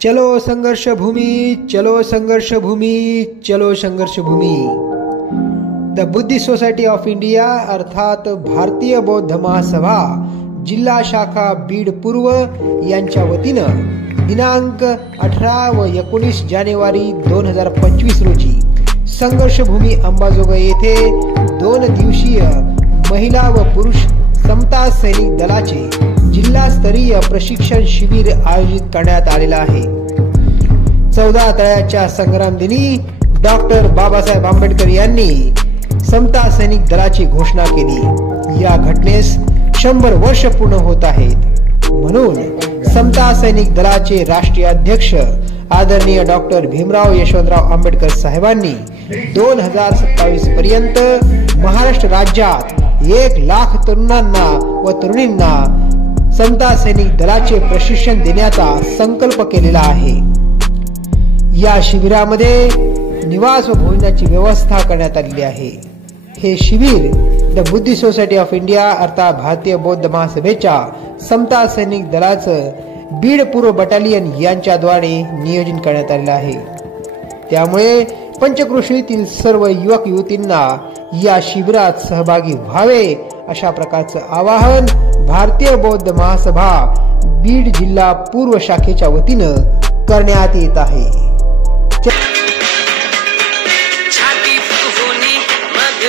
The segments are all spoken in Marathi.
चलो संघर्ष भूमी, चलो संघर्ष भूमी, चलो संघर्ष भूमी। The Buddhist society of India अर्थात भारतीय बौद्ध महासभा जिल्हा शाखा बीड पूर्व यांच्या वतीनं दिनांक 18 व 19 जानेवारी 2025 रोजी संघर्ष भूमी अंबाजोगाई येथे 2 दिवसीय महिला व पुरुष समता सैनिक दलाचे जिल्हास्तरीय प्रशिक्षण शिबिर आयोजित करण्यात आलेला आहे। 14 तळ्याच्या संग्राम दिनी डॉक्टर बाबासाहेब आंबेडकर यांनी समता सैनिक दलाची घोषणा केली। या घटनेस 100 वर्ष पूर्ण होत आहेत, म्हणून समता सैनिक दलाचे राष्ट्रीय अध्यक्ष आदरणीय डॉक्टर भीमराव यशवंतराव आंबेडकर साहेबांनी 2027 पर्यंत महाराष्ट्र राज्यात 1 लाख तरुणांना व तरुणींना समता सैनिक दलाचे प्रशिक्षण देण्याचा संकल्प केलेला आहे। या शिबिरामध्ये निवास व भोजनाची व्यवस्था करण्यात आलेली आहे। हे शिबिर the Buddhist society of India अर्थात भारतीय बौद्ध महासभेच्या समता सैनिक दलाचं बीड पूर्व बटालियन यांच्याद्वारे नियोजन करण्यात आलेलं आहे। त्यामुळे पंचक्रोशीतील सर्व युवक युवतींना या शिबिरात सहभागी व्हावे अशा प्रकारचं आवाहन भारतीय बौद्ध महासभा बीड जिल्हा पूर्व शाखेच्या वतीनं करण्यात येत आहे।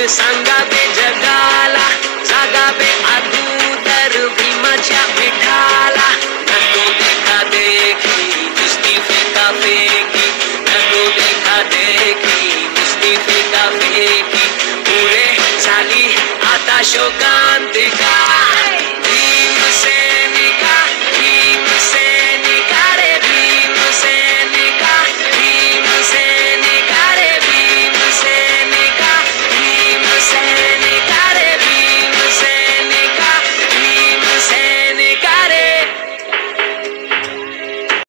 सांगावे जगाला जागावे अगोदर भीमाच्या पिठाला नको देखा देखी नुसती फेका फेकी नको देखा देखी नुसती फेका फेकी पुढे झाली आता शोका